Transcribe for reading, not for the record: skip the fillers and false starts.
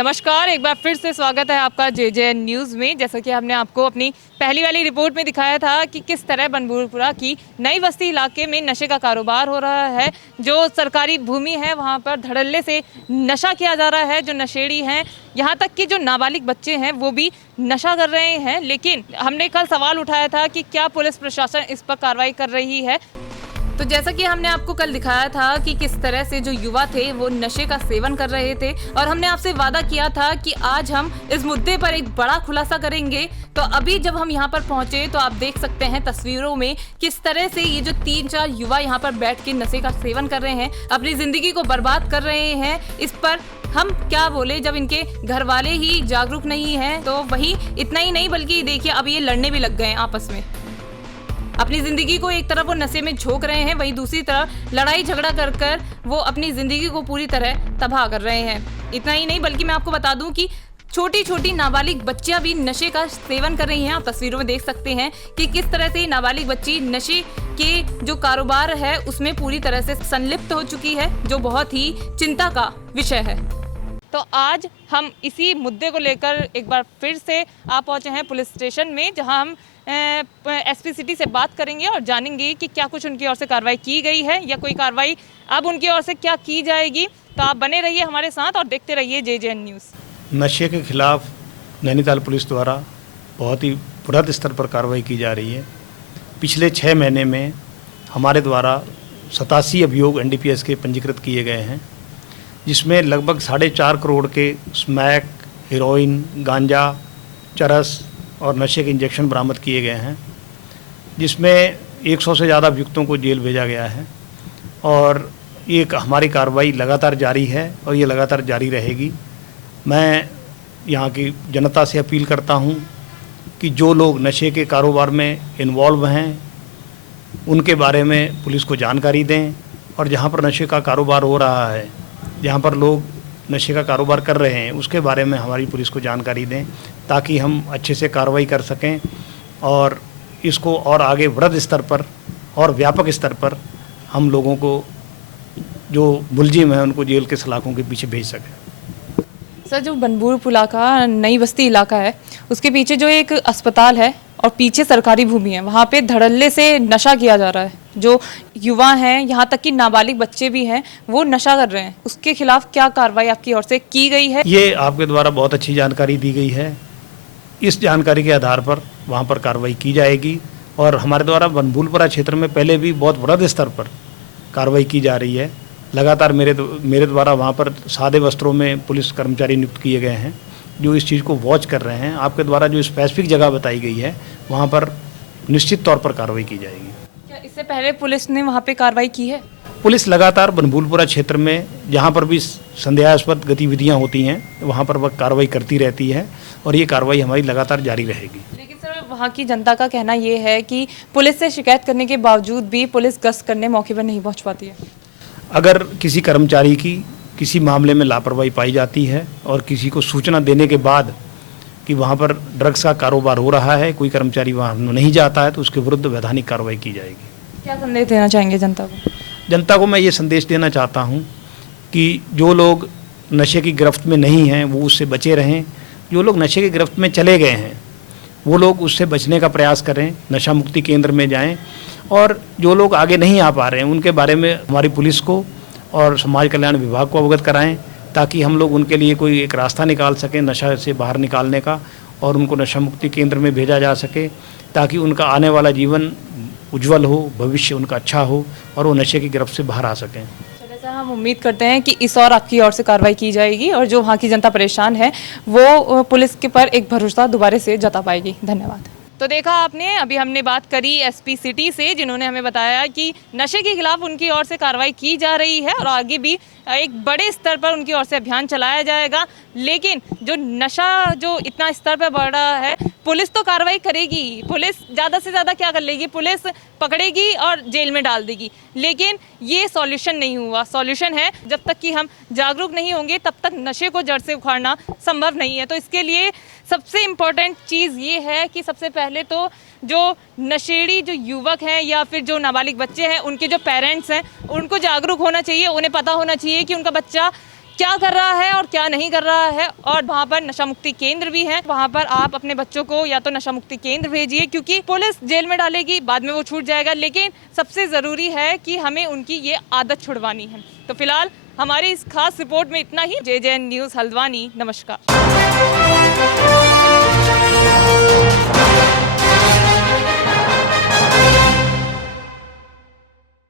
नमस्कार, एक बार फिर से स्वागत है आपका JJN न्यूज़ में। जैसा कि हमने आपको अपनी पहली वाली रिपोर्ट में दिखाया था कि किस तरह बनभूलपुरा की नई बस्ती इलाके में नशे का कारोबार हो रहा है। जो सरकारी भूमि है वहां पर धड़ल्ले से नशा किया जा रहा है। जो नशेड़ी हैं, यहाँ तक कि जो नाबालिग बच्चे हैं वो भी नशा कर रहे हैं। लेकिन हमने कल सवाल उठाया था कि क्या पुलिस प्रशासन इस पर कार्रवाई कर रही है। तो जैसा कि हमने आपको कल दिखाया था कि किस तरह से जो युवा थे वो नशे का सेवन कर रहे थे, और हमने आपसे वादा किया था कि आज हम इस मुद्दे पर एक बड़ा खुलासा करेंगे। तो अभी जब हम यहाँ पर पहुंचे तो आप देख सकते हैं तस्वीरों में किस तरह से ये जो 3-4 युवा यहाँ पर बैठ के नशे का सेवन कर रहे हैं, अपनी जिंदगी को बर्बाद कर रहे हैं। इस पर हम क्या बोले जब इनके घर वाले ही जागरूक नहीं हैं। तो वही इतना ही नहीं बल्कि देखिए अब ये लड़ने भी लग गए हैं आपस में। अपनी जिंदगी को एक तरफ वो नशे में झोंक रहे हैं, वहीं दूसरी तरफ लड़ाई झगड़ा कर कर वो अपनी जिंदगी को पूरी तरह तबाह कर रहे हैं। इतना ही नहीं बल्कि मैं आपको बता दूं कि छोटी छोटी नाबालिग बच्चियां भी नशे का सेवन कर रही हैं। आप तस्वीरों में देख सकते हैं कि किस तरह से नाबालिग बच्ची नशे के जो कारोबार है उसमें पूरी तरह से संलिप्त हो चुकी है, जो बहुत ही चिंता का विषय है। तो आज हम इसी मुद्दे को लेकर एक बार फिर से आप पहुंचे हैं पुलिस स्टेशन में, जहां हम SP सिटी से बात करेंगे और जानेंगे कि क्या कुछ उनकी ओर से कार्रवाई की गई है या कोई कार्रवाई अब उनकी ओर से क्या की जाएगी। तो आप बने रहिए हमारे साथ और देखते रहिए JJN न्यूज़। नशे के खिलाफ नैनीताल पुलिस द्वारा बहुत ही बृहद स्तर पर कार्रवाई की जा रही है। पिछले 6 महीने में हमारे द्वारा 87 अभियोग NDPS के पंजीकृत किए गए हैं, जिसमें लगभग 4.5 करोड़ के स्मैक, हेरोइन, गांजा, चरस और नशे के इंजेक्शन बरामद किए गए हैं, जिसमें 100 से ज़्यादा अभियुक्तों को जेल भेजा गया है। और ये हमारी कार्रवाई लगातार जारी है और ये लगातार जारी रहेगी। मैं यहाँ की जनता से अपील करता हूँ कि जो लोग नशे के कारोबार में इन्वॉल्व हैं उनके बारे में पुलिस को जानकारी दें, और जहाँ पर नशे का कारोबार हो रहा है, जहाँ पर लोग नशे का कारोबार कर रहे हैं, उसके बारे में हमारी पुलिस को जानकारी दें, ताकि हम अच्छे से कार्रवाई कर सकें और इसको और आगे वृहद स्तर पर और व्यापक स्तर पर हम लोगों को जो मुलजिम हैं उनको जेल के सलाखों के पीछे भेज सकें। सर, जो बनभूलपुरा का नई बस्ती इलाका है उसके पीछे जो एक अस्पताल है और पीछे सरकारी भूमि है, वहाँ पे धड़ल्ले से नशा किया जा रहा है। जो युवा हैं, यहाँ तक कि नाबालिग बच्चे भी हैं, वो नशा कर रहे हैं। उसके खिलाफ क्या कार्रवाई आपकी ओर से की गई है? ये आपके द्वारा बहुत अच्छी जानकारी दी गई है। इस जानकारी के आधार पर वहाँ पर कार्रवाई की जाएगी, और हमारे द्वारा बनभूलपुरा क्षेत्र में पहले भी बहुत बृहद स्तर पर कार्रवाई की जा रही है। लगातार मेरे द्वारा वहाँ पर सादे वस्त्रों में पुलिस कर्मचारी नियुक्त किए गए हैं जो इस चीज़ को वॉच कर रहे हैं। आपके द्वारा जो स्पेसिफिक जगह बताई गई है वहाँ पर निश्चित तौर पर कार्रवाई की जाएगी। क्या इससे पहले पुलिस ने वहाँ पे कार्रवाई की है? पुलिस लगातार बनभूलपुरा क्षेत्र में जहाँ पर भी संदेहास्पद गतिविधियाँ होती हैं वहाँ पर वह कार्रवाई करती रहती है, और ये कार्रवाई हमारी लगातार जारी रहेगी। लेकिन सर, वहाँ की जनता का कहना ये है कि पुलिस से शिकायत करने के बावजूद भी पुलिस गश्त करने मौके पर नहीं पहुँच पाती है। अगर किसी कर्मचारी की किसी मामले में लापरवाही पाई जाती है और किसी को सूचना देने के बाद कि वहाँ पर ड्रग्स का कारोबार हो रहा है, कोई कर्मचारी वहाँ नहीं जाता है, तो उसके विरुद्ध वैधानिक कार्रवाई की जाएगी। क्या संदेश देना चाहेंगे जनता को? जनता को मैं ये संदेश देना चाहता हूँ कि जो लोग नशे की गिरफ्त में नहीं हैं वो उससे बचे रहें। जो लोग नशे की गिरफ्त में चले गए हैं वो लोग उससे बचने का प्रयास करें, नशा मुक्ति केंद्र में जाएं, और जो लोग आगे नहीं आ पा रहे हैं उनके बारे में हमारी पुलिस को और समाज कल्याण विभाग को अवगत कराएं, ताकि हम लोग उनके लिए कोई एक रास्ता निकाल सकें नशा से बाहर निकालने का, और उनको नशा मुक्ति केंद्र में भेजा जा सके, ताकि उनका आने वाला जीवन उज्जवल हो, भविष्य उनका अच्छा हो और वो नशे की गिरफ्त से बाहर आ सकें। जैसा हम उम्मीद करते हैं कि इस और आपकी ओर से कार्रवाई की जाएगी और जो वहाँ की जनता परेशान है वो पुलिस के पर एक भरोसा दोबारा से जता पाएगी। धन्यवाद। तो देखा आपने, अभी हमने बात करी SP सिटी से, जिन्होंने हमें बताया कि नशे के खिलाफ उनकी ओर से कार्रवाई की जा रही है और आगे भी एक बड़े स्तर पर उनकी ओर से अभियान चलाया जाएगा। लेकिन जो नशा जो इतना स्तर पर बढ़ रहा है, पुलिस तो कार्रवाई करेगी, पुलिस ज़्यादा से ज़्यादा क्या कर लेगी, पुलिस पकड़ेगी और जेल में डाल देगी। लेकिन ये सॉल्यूशन नहीं हुआ। सॉल्यूशन है, जब तक कि हम जागरूक नहीं होंगे तब तक नशे को जड़ से उखाड़ना संभव नहीं है। तो इसके लिए सबसे इम्पोर्टेंट चीज़ ये है कि सबसे पहले तो जो नशेड़ी जो युवक हैं या फिर जो नाबालिग बच्चे हैं, उनके जो पेरेंट्स हैं उनको जागरूक होना चाहिए। उन्हें पता होना चाहिए कि उनका बच्चा क्या कर रहा है और क्या नहीं कर रहा है। और वहाँ पर नशा मुक्ति केंद्र भी है, वहाँ पर आप अपने बच्चों को या तो नशा मुक्ति केंद्र भेजिए, क्योंकि पुलिस जेल में डालेगी, बाद में वो छूट जाएगा, लेकिन सबसे ज़रूरी है कि हमें उनकी ये आदत छुड़वानी है। तो फिलहाल हमारी इस खास रिपोर्ट में इतना ही। JJN न्यूज़ हल्द्वानी, नमस्कार।